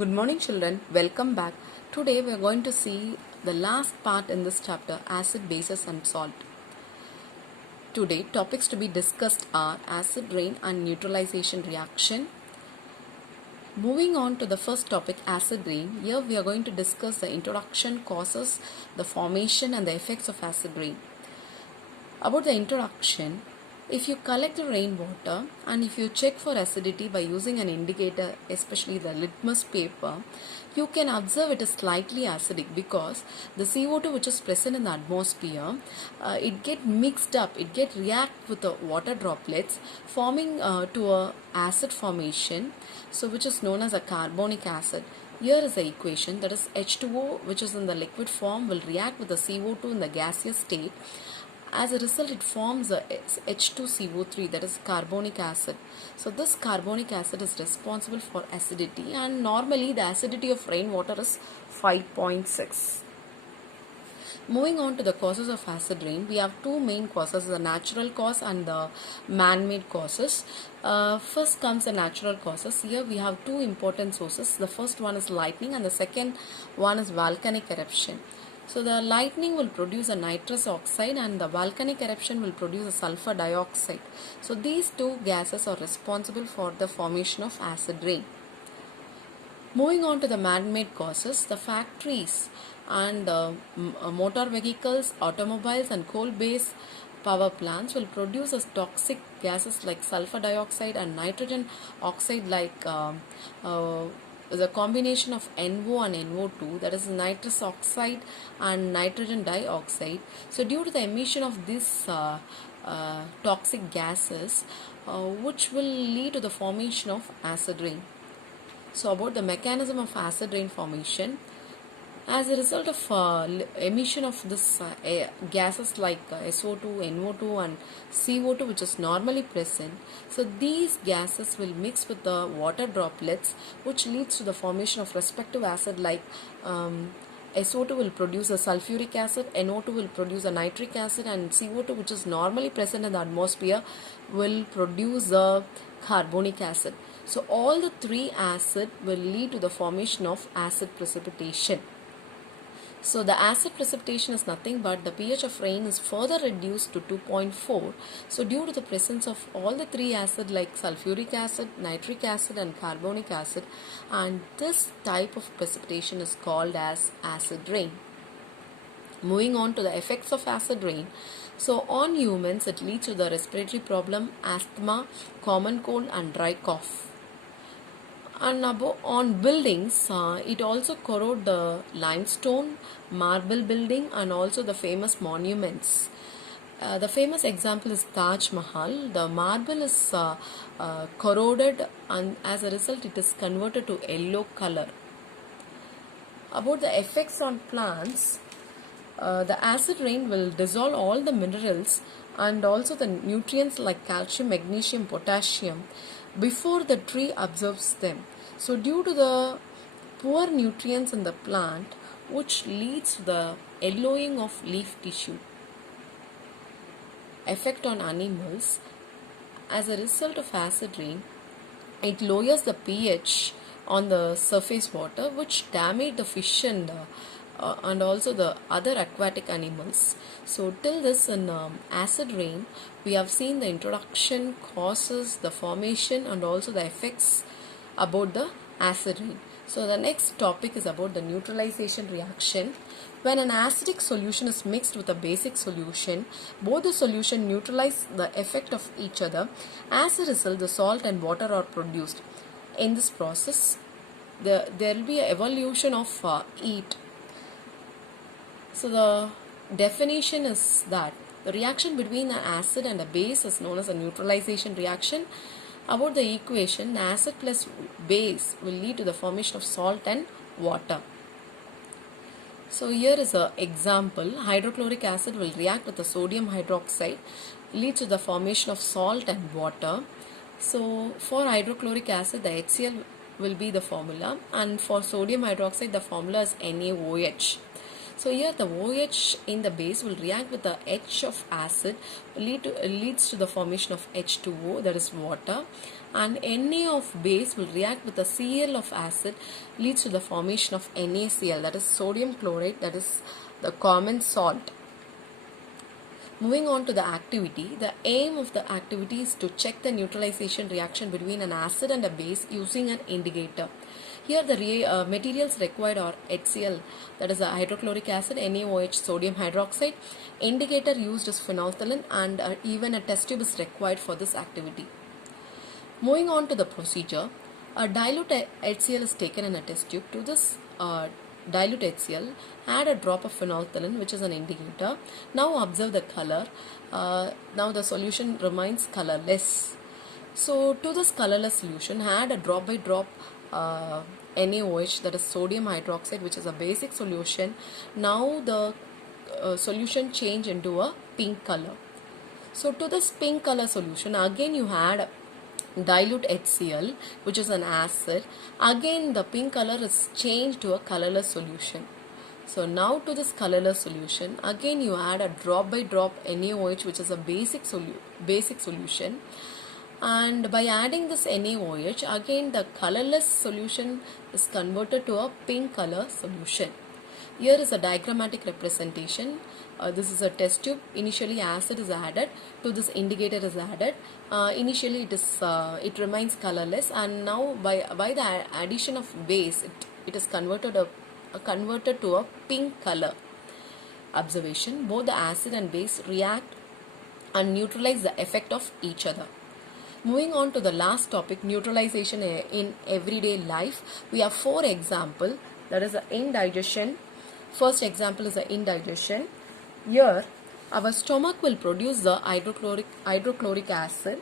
Good morning, children. Welcome back. Today we are going to see the last part in this chapter, acid, bases and salt. Today topics to be discussed are acid rain and neutralization reaction. Moving on to the first topic, acid rain. Here we are going to discuss the introduction, causes, the formation and the effects of acid rain. About the introduction, if you collect the rainwater and if you check for acidity by using an indicator, especially the litmus paper, you can observe it is slightly acidic because the CO2 which is present in the atmosphere, it get mixed up, it get react with the water droplets forming to a acid formation, so which is known as a carbonic acid. Here is the equation, that is H2O which is in the liquid form will react with the CO2 in the gaseous state. As a result, it forms a H2CO3, that is carbonic acid. So this carbonic acid is responsible for acidity, and normally the acidity of rainwater is 5.6. Moving on to the causes of acid rain, we have two main causes, the natural cause and the man-made causes. First comes the natural causes. Here we have two important sources. The first one is lightning and the second one is volcanic eruption. So the lightning will produce a nitrous oxide and the volcanic eruption will produce a sulfur dioxide. So these two gases are responsible for the formation of acid rain. Moving on to the man-made causes, the factories and motor vehicles, automobiles and coal-based power plants will produce as toxic gases like sulfur dioxide and nitrogen oxide like the combination of NO and NO2, that is nitrous oxide and nitrogen dioxide. So due to the emission of these toxic gases, which will lead to the formation of acid rain. So about the mechanism of acid rain formation, as a result of emission of this gases like SO2, NO2 and CO2 which is normally present, so these gases will mix with the water droplets which leads to the formation of respective acid like SO2 will produce a sulfuric acid, NO2 will produce a nitric acid and CO2 which is normally present in the atmosphere will produce a carbonic acid. So all the three acids will lead to the formation of acid precipitation. So the acid precipitation is nothing but the pH of rain is further reduced to 2.4. So due to the presence of all the three acids like sulfuric acid, nitric acid and carbonic acid, and this type of precipitation is called as acid rain. Moving on to the effects of acid rain. So on humans it leads to the respiratory problem, asthma, common cold and dry cough. And on buildings, it also corrode the limestone, marble building and also the famous monuments. The famous example is Taj Mahal. The marble is corroded and as a result it is converted to yellow color. About the effects on plants, the acid rain will dissolve all the minerals and also the nutrients like calcium, magnesium, potassium before the tree absorbs them. So due to the poor nutrients in the plant, which leads to the yellowing of leaf tissue. Effect on animals, as a result of acid rain, it lowers the pH on the surface water which damage the fish and also the other aquatic animals. So till this in acid rain, we have seen the introduction, causes, the formation and also the effects about the acid rain. So the next topic is about the neutralization reaction. When an acidic solution is mixed with a basic solution, both the solution neutralize the effect of each other. As a result, the salt and water are produced. In this process, there will be an evolution of heat. So the definition is that the reaction between an acid and a base is known as a neutralization reaction. About the equation, the acid plus base will lead to the formation of salt and water. So here is an example. Hydrochloric acid will react with the sodium hydroxide, leads to the formation of salt and water. So for hydrochloric acid, the HCl will be the formula, and for sodium hydroxide, the formula is NaOH. So here the OH in the base will react with the H of acid, leads to the formation of H2O, that is water, and Na of base will react with the Cl of acid, leads to the formation of NaCl, that is sodium chloride, that is the common salt. Moving on to the activity, the aim of the activity is to check the neutralization reaction between an acid and a base using an indicator. Here the materials required are HCl, that is a hydrochloric acid, NaOH, sodium hydroxide. Indicator used is phenolphthalein, and even a test tube is required for this activity. Moving on to the procedure, a dilute HCl is taken in a test tube. To this dilute HCl, add a drop of phenolphthalein, which is an indicator. Now observe the color. Now the solution remains colorless. So to this colorless solution, add a drop by drop NaOH, that is sodium hydroxide, which is a basic solution. Now the solution change into a pink color. So to this pink color solution, again you add dilute HCl, which is an acid. Again the pink color is changed to a colorless solution. So now to this colorless solution, again you add a drop by drop NaOH, which is a basic solution. And by adding this NaOH, again the colorless solution is converted to a pink color solution. Here is a diagrammatic representation. This is a test tube. Initially acid is added, to this indicator is added. Initially it remains colorless, and now by the addition of base, it is converted to a pink color. Observation: both the acid and base react and neutralize the effect of each other. Moving on to the last topic, neutralization in everyday life. We have 4 examples. That is the indigestion. First example is the indigestion. Here our stomach will produce the hydrochloric acid,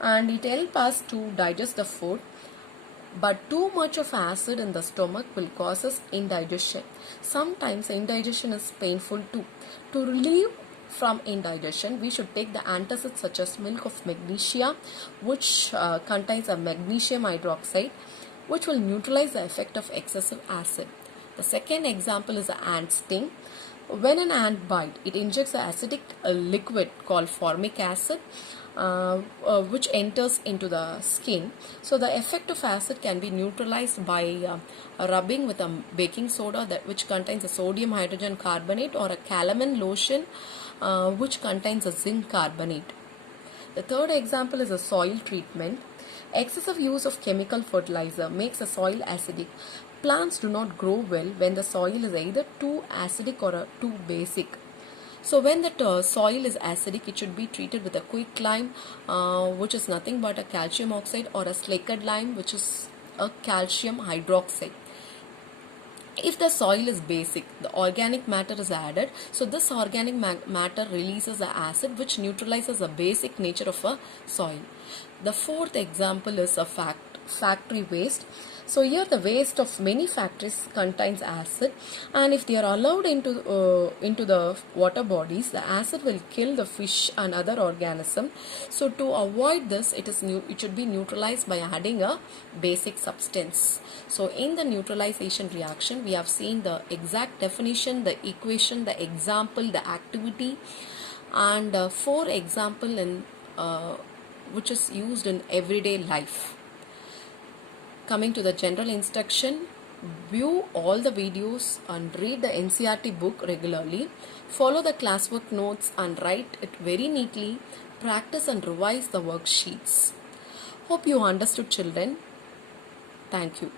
and it helps us to digest the food. But too much of acid in the stomach will cause us indigestion. Sometimes indigestion is painful too. To relieve from indigestion, we should take the antacids such as milk of magnesia, which contains a magnesium hydroxide, which will neutralize the effect of excessive acid. The second example is the ant sting. When an ant bites, it injects an acidic liquid called formic acid, which enters into the skin. So the effect of acid can be neutralized by rubbing with a baking soda, which contains a sodium hydrogen carbonate, or a calamine lotion, which contains a zinc carbonate. The third example is a soil treatment. Excessive use of chemical fertilizer makes the soil acidic. Plants do not grow well when the soil is either too acidic or too basic. So when the soil is acidic, it should be treated with a quick lime, which is nothing but a calcium oxide, or a slaked lime, which is a calcium hydroxide. If the soil is basic, the organic matter is added. So this organic matter releases the acid, which neutralizes the basic nature of a soil. The fourth example is a factory waste. So here the waste of many factories contains acid, and if they are allowed into the water bodies, the acid will kill the fish and other organisms. So to avoid this, it should be neutralized by adding a basic substance. So in the neutralization reaction, we have seen the exact definition, the equation, the example, the activity, and 4 example in which is used in everyday life. Coming to the general instruction, view all the videos and read the NCERT book regularly. Follow the classwork notes and write it very neatly. Practice and revise the worksheets. Hope you understood, children. Thank you.